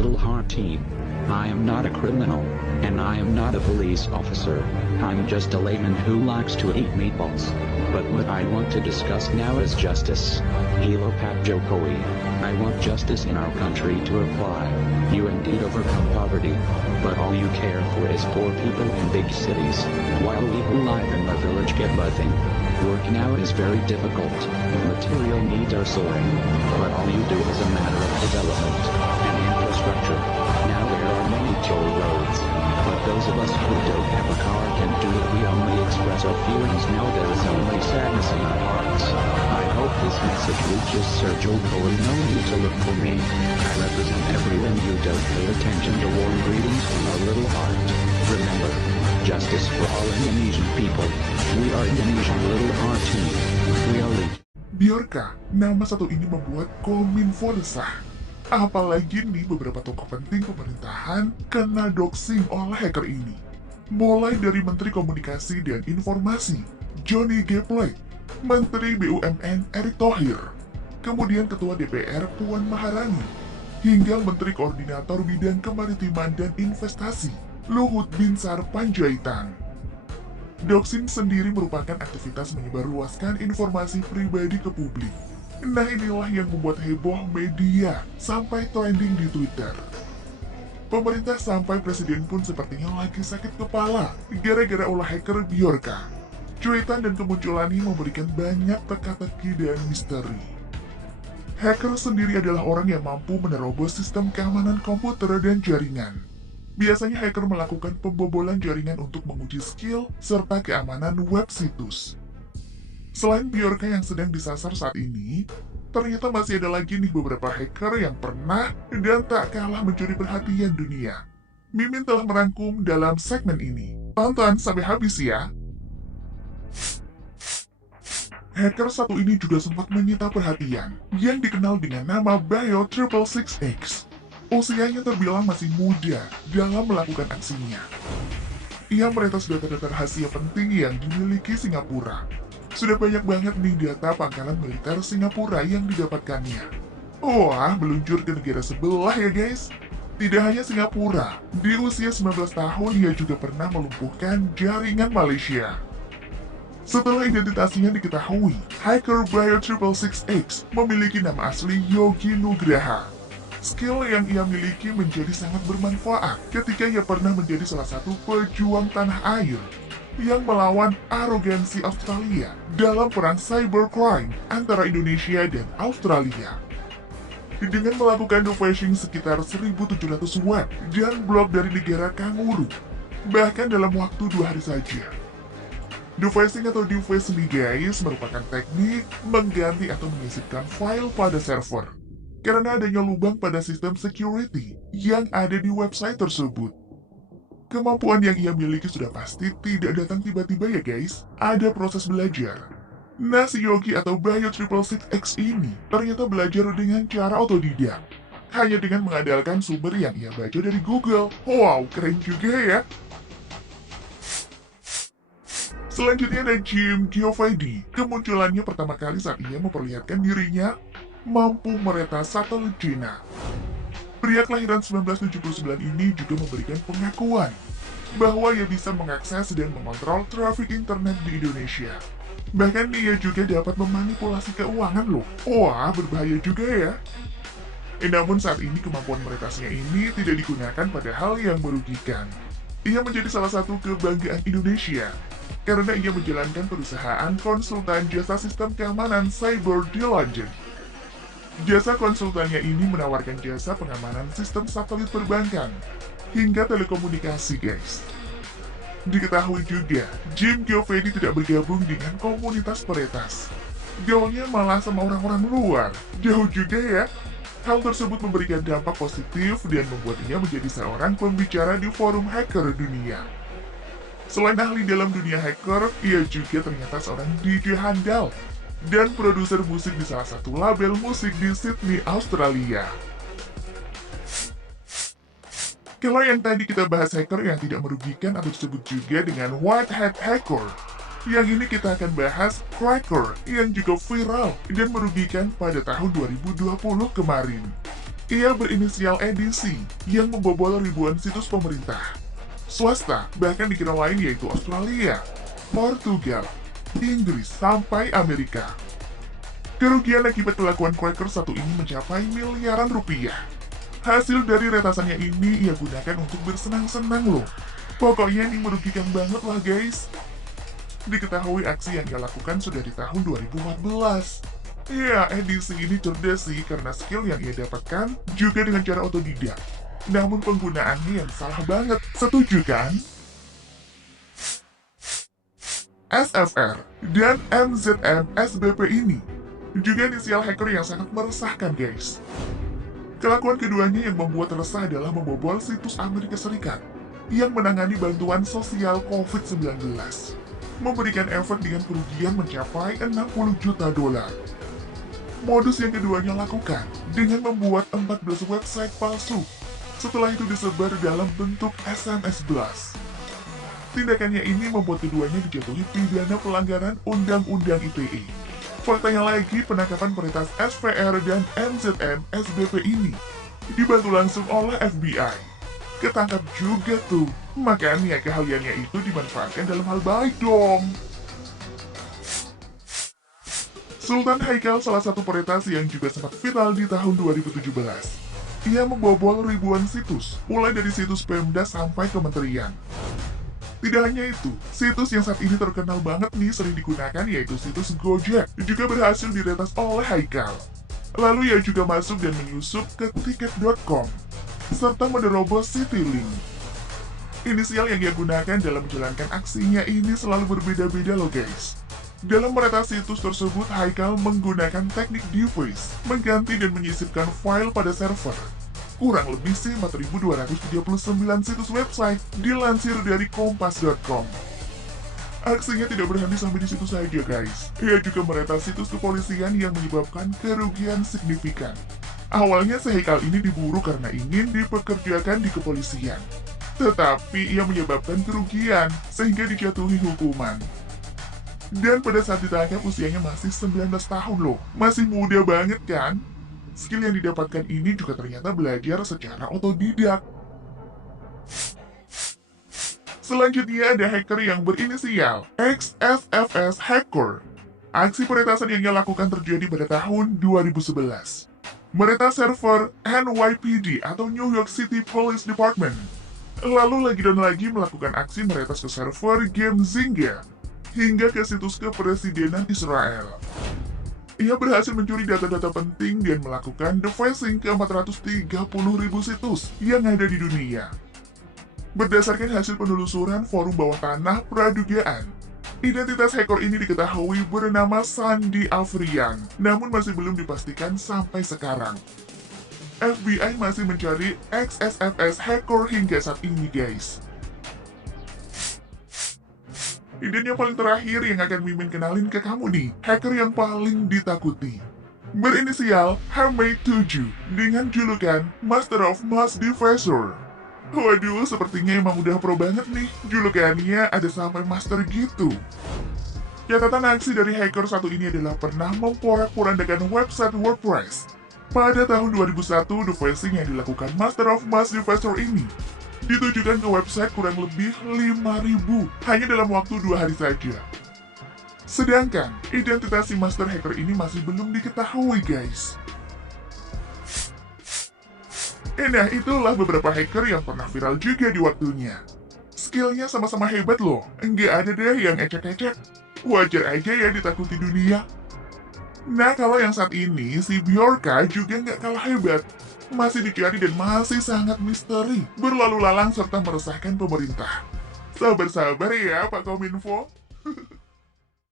Little Heart Team. I am not a criminal, and I am not a police officer. I'm just a layman who likes to eat meatballs. But what I want to discuss now is justice. Hilo Pat Jokowi. I want justice in our country to apply. You indeed overcome poverty, but all you care for is poor people in big cities, while we who live in the village get nothing. Work now is very difficult. Material needs are soaring, but all you do is a matter of development and infrastructure. Now there are many toll roads, but those of us who don't have a car can do it. We only express our feelings. Now there is only sadness in our hearts. I hope this message reaches Sir Jokowi. No need to look for me. I represent everyone. You don't pay attention to warm greetings from our little heart. Remember, justice for all Indonesian people. We are Indonesian Little Heart Team. We are lead. Biorka, nama satu ini membuat Kominfo resah. Apalagi nih beberapa tokoh penting pemerintahan kena doxing oleh hacker ini. Mulai dari Menteri Komunikasi dan Informasi, Johnny G. Plate, Menteri BUMN Erick Thohir, kemudian Ketua DPR Puan Maharani, hingga Menteri Koordinator Bidang Kemaritiman dan Investasi, Luhut Binsar Panjaitan. Doxing sendiri merupakan aktivitas menyebarluaskan informasi pribadi ke publik. Nah inilah yang membuat heboh media sampai trending di Twitter. Pemerintah sampai presiden pun sepertinya lagi sakit kepala gara-gara ulah hacker Biorka. Cuitan dan kemunculannya memberikan banyak teka-teki dan misteri. Hacker sendiri adalah orang yang mampu menerobos sistem keamanan komputer dan jaringan. Biasanya hacker melakukan pembobolan jaringan untuk menguji skill serta keamanan web situs. Selain Biorka yang sedang disasar saat ini, ternyata masih ada lagi nih beberapa hacker yang pernah dan tak kalah mencuri perhatian dunia. Mimin telah merangkum dalam segmen ini. Tonton sampai habis ya! Hacker satu ini juga sempat menyita perhatian, yang dikenal dengan nama Bio666X. Usianya terbilang masih muda dalam melakukan aksinya. Ia meretas data-data rahasia penting yang dimiliki Singapura. Sudah banyak banget nih data pangkalan militer Singapura yang didapatkannya. Wah, meluncur ke negara sebelah ya guys. Tidak hanya Singapura, di usia 19 tahun ia juga pernah melumpuhkan jaringan Malaysia. Setelah identitasnya diketahui, hacker Bio666X memiliki nama asli Yogi Nugraha. Skill yang ia miliki menjadi sangat bermanfaat ketika ia pernah menjadi salah satu pejuang tanah air yang melawan arogansi Australia dalam perang cybercrime antara Indonesia dan Australia. Dengan melakukan phishing sekitar 1.700 web dan blog dari negara kanguru, bahkan dalam waktu 2 hari saja. Phishing atau deface ini guys merupakan teknik mengganti atau menyisipkan file pada server karena adanya lubang pada sistem security yang ada di website tersebut. Kemampuan yang ia miliki sudah pasti tidak datang tiba-tiba ya guys, ada proses belajar. Nah si Yogi atau Bio666X ini ternyata belajar dengan cara otodidak, hanya dengan mengandalkan sumber yang ia baca dari Google. Wow, keren juga ya. Selanjutnya ada Jim Giovedi. Kemunculannya pertama kali saat ia memperlihatkan dirinya mampu meretas satelit China. Pria kelahiran 1979 ini juga memberikan pengakuan bahwa ia bisa mengakses dan mengontrol trafik internet di Indonesia. Bahkan ia juga dapat memanipulasi keuangan loh. Wah, berbahaya juga ya. Namun saat ini kemampuan meretasnya ini tidak digunakan pada hal yang merugikan. Ia menjadi salah satu kebanggaan Indonesia karena ia menjalankan perusahaan konsultan jasa sistem keamanan cyber di London. Jasa konsultannya ini menawarkan jasa pengamanan sistem satelit perbankan hingga telekomunikasi guys. Diketahui juga, Jim Giovedi tidak bergabung dengan komunitas peretas. Gaulnya malah sama orang-orang luar. Jauh juga ya. Hal tersebut memberikan dampak positif dan membuatnya menjadi seorang pembicara di forum hacker dunia. Selain ahli dalam dunia hacker, ia juga ternyata seorang DJ handal dan produser musik di salah satu label musik di Sydney, Australia. Kalau yang tadi kita bahas hacker yang tidak merugikan atau disebut juga dengan white hat hacker, yang ini kita akan bahas cracker yang juga viral dan merugikan pada tahun 2020 kemarin. Ia berinisial EDC yang membobol ribuan situs pemerintah, swasta, bahkan di negara lain yaitu Australia, Portugal, Inggris, sampai Amerika. Kerugian akibat kelakuan cracker satu ini mencapai miliaran rupiah. Hasil dari retasannya ini ia gunakan untuk bersenang-senang loh. Pokoknya ini merugikan banget lah guys. Diketahui aksi yang ia lakukan sudah di tahun 2014. Ya, edisi ini cerdas sih karena skill yang ia dapatkan juga dengan cara otodidak. Namun penggunaannya yang salah banget, setuju kan? SFR dan MZM SBP ini juga inisial hacker yang sangat meresahkan guys. Kelakuan keduanya yang membuat resah adalah membobol situs Amerika Serikat yang menangani bantuan sosial COVID-19, memberikan efek dengan kerugian mencapai 60 juta dolar. Modus yang keduanya lakukan dengan membuat 14 website palsu. Setelah itu disebar dalam bentuk SMS blast. Tindakannya ini membuat keduanya dijatuhi pidana pelanggaran Undang-Undang ITE. Faktanya lagi, penangkapan peretas SVR dan MZM SBP ini dibantu langsung oleh FBI. Ketangkap juga tuh, makanya keahliannya itu dimanfaatkan dalam hal baik dong. Sultan Haikal salah satu peretas yang juga sempat viral di tahun 2017. Ia membobol ribuan situs, mulai dari situs Pemda sampai kementerian. Tidak hanya itu, situs yang saat ini terkenal banget nih sering digunakan yaitu situs Gojek, juga berhasil diretas oleh Haikal. Lalu ia juga masuk dan menyusup ke tiket.com, serta menerobos Citylink. Inisial yang ia gunakan dalam menjalankan aksinya ini selalu berbeda-beda loh guys. Dalam meretas situs tersebut, Haikal menggunakan teknik deface, mengganti dan menyisipkan file pada server. Kurang lebih sih 4.239 situs website dilansir dari kompas.com. Aksinya tidak berhenti sampai di situ saja guys. Ia juga meretas situs kepolisian yang menyebabkan kerugian signifikan. Awalnya si Haikal ini diburu karena ingin dipekerjakan di kepolisian. Tetapi ia menyebabkan kerugian sehingga dijatuhi hukuman. Dan pada saat ditangkap usianya masih 19 tahun loh. Masih muda banget kan? Skill yang didapatkan ini juga ternyata belajar secara otodidak. Selanjutnya ada hacker yang berinisial XSFS Hacker. Aksi peretasan yang ia lakukan terjadi pada tahun 2011. Meretas server NYPD atau New York City Police Department. Lalu lagi dan lagi melakukan aksi meretas ke server game Zynga hingga ke situs kepresidenan Israel. Ia berhasil mencuri data-data penting dan melakukan defacing ke 430.000 situs yang ada di dunia. Berdasarkan hasil penelusuran forum bawah tanah pradugaan, identitas hacker ini diketahui bernama Sandy Afrian, namun masih belum dipastikan sampai sekarang. FBI masih mencari XSFS hacker hingga saat ini guys. Dan yang paling terakhir yang akan Mimin kenalin ke kamu nih, hacker yang paling ditakuti. Berinisial Hamei7 dengan julukan Master of Mass Defacer. Waduh, sepertinya emang udah pro banget nih, julukannya ada sampai master gitu. Catatan aksi dari hacker satu ini adalah pernah memporak-porandakan website WordPress. Pada tahun 2001, defacing yang dilakukan Master of Mass Defacer ini ditujukan ke website kurang lebih 5.000 hanya dalam waktu 2 hari saja. Sedangkan identitas si master hacker ini masih belum diketahui guys. Nah, itulah beberapa hacker yang pernah viral juga di waktunya. Skillnya sama-sama hebat loh, nggak ada deh yang ecek-ecek. Wajar aja ya ditakuti dunia. Nah, kalau yang saat ini, si Bjorka juga nggak kalah hebat. Masih dicari dan masih sangat misteri, berlalu lalang serta meresahkan pemerintah. Sabar-sabar ya Pak Kominfo.